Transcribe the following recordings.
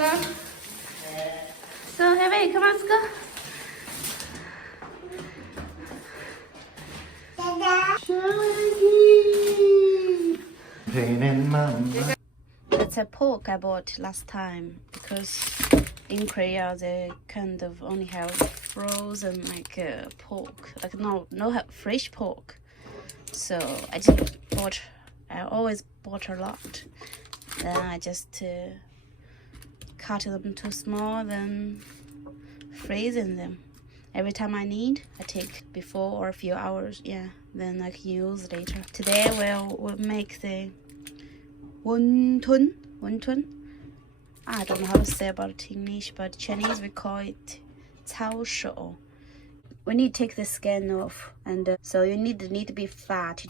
So, Heavy, come on, let's go. It's a pork I bought last time because in Korea they kind of only have frozen pork, like no fresh pork. So I always bought a lot. Then I just cut them too small, then freezing them. Every time I need, I take before or a few hours. Yeah, then I can use later. Today we'll make the wonton. I don't know how to say about it in English, but Chinese we call it 抄手. We need to take the skin off, and so you need to be fat.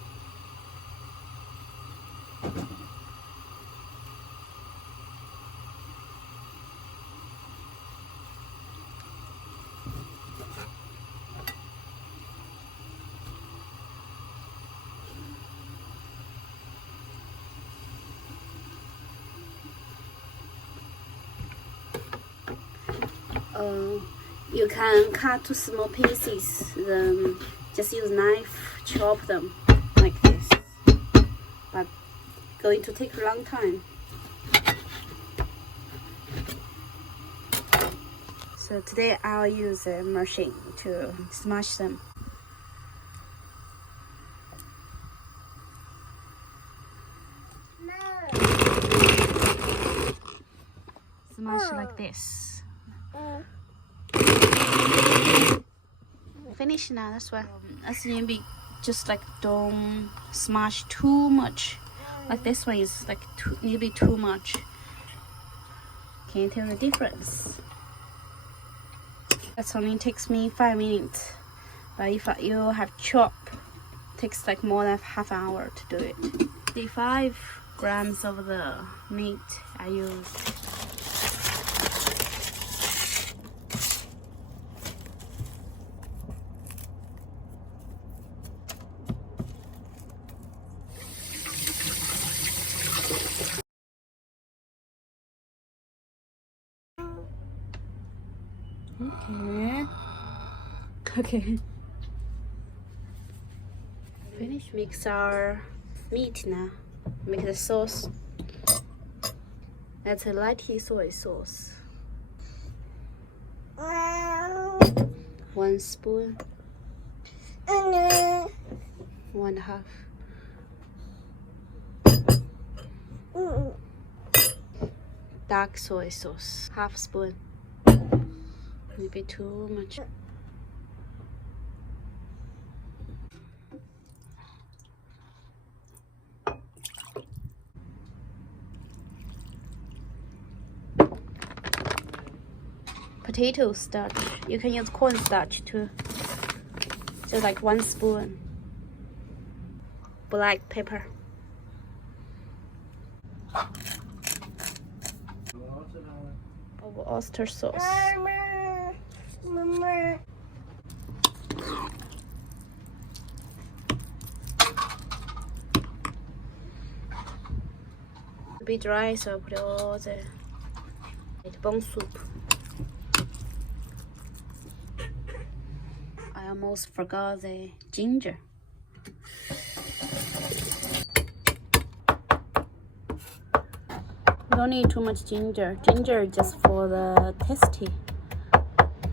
You can cut to small pieces, then just use knife, chop them like this. But going to take a long time. So today I'll use a machine to smash them. Smash like this. Finish now, that's why. As you be just like don't smash too much. Like this one is like need to be too much. Can you tell the difference? That only takes me 5 minutes. But if you have chop, it takes like more than half an hour to do it. The 5 grams of the meat I used. Okay. Finish mix our meat now. Make the sauce. That's a light soy sauce. 1 spoon. 1/2. Dark soy sauce, 1/2 spoon. Maybe too much. Potato starch. You can use cornstarch too. Just like 1 spoon. Black pepper. Of oyster sauce. A bit dry, so I put all the bone soup. I almost forgot the ginger. You don't need too much ginger. Ginger just for the tasty.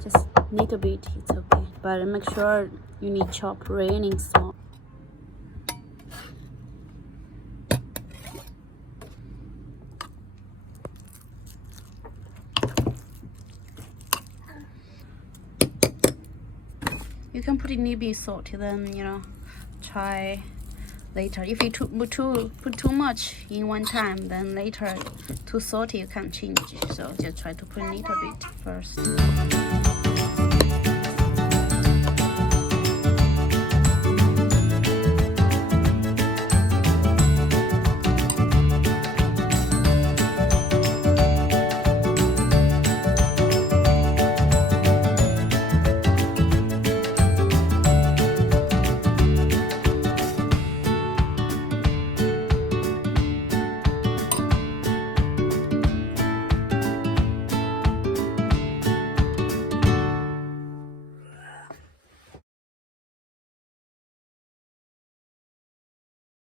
Just little bit, it's okay. But make sure you need chop really small. You can put in a bit salt, then try later. If you put too much in one time, then later too salty you can't change. So just try to put a little bit first.